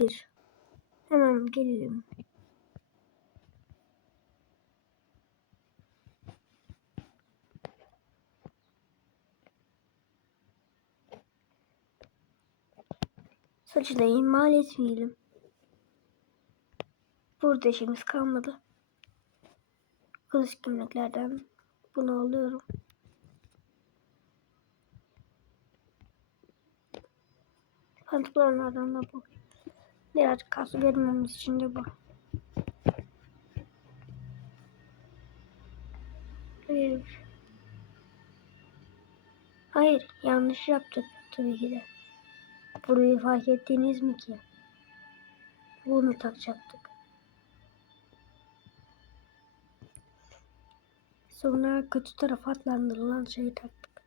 bir. Hemen gelelim. Saçı da ihmal etmeyelim. Burada işimiz kalmadı. Kılıç kimliklerden bunu alıyorum. Pantolonlardan da bu. Birazcık kası vermemiz için de bu. Hayır. Hayır, yanlış yaptık tabii ki de. Burayı fark ettiniz mi ki? Bunu takacaktık. Sonra kötü taraf adlandırılan şeyi taktık.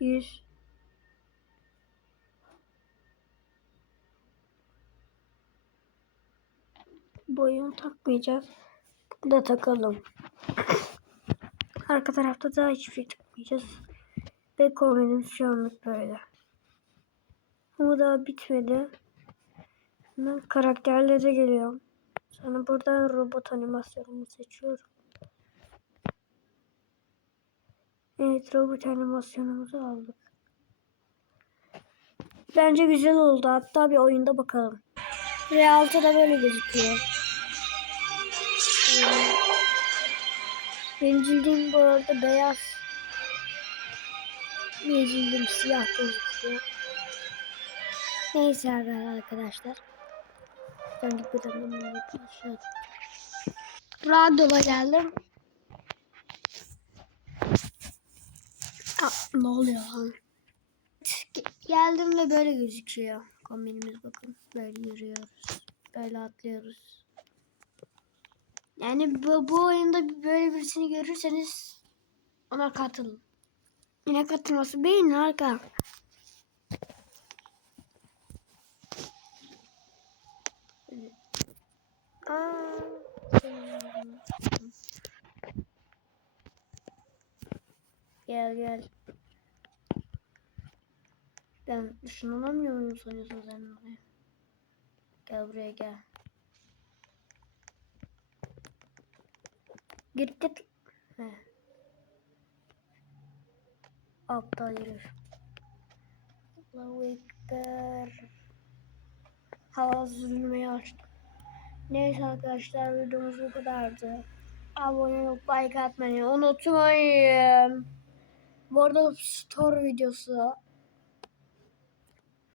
Yüz. Boyun takmayacağız. Bunu da takalım. Arka tarafta da hiçbir şey takmayacağız. Ve kombinimiz şu anlık böyle. Ama daha bitmedi. Hemen karakterlere geliyorum. Sonra buradan robot animasyonumu seçiyorum. Evet robot animasyonumuzu aldık. Bence güzel oldu. Hatta bir oyunda bakalım. Real'da böyle gözüküyor. Benim cildim bu arada beyaz. Bir cildim siyah gözüküyor. Neyse arkadaşlar. Ben gitmeden de bunu aşağı Radyola geldim. Aa, ne oluyor lan? Geldim ve böyle gözüküyor. Kombinimiz bakın. Böyle yürüyoruz. Böyle atlıyoruz. Yani bu, bu oyunda böyle birisini görürseniz ona katılın. Yine katılması beğenin arka. Gel gel. Ben ışınlanamıyor muyum sanıyorsun sen oraya? Gel buraya gel. Gittik. He. Aptal herif. Allahu. Hava zulmeye açtım. Neyse arkadaşlar videomuz bu kadardı. Abone olup like atmayı unutmayın. Bu arada store videosu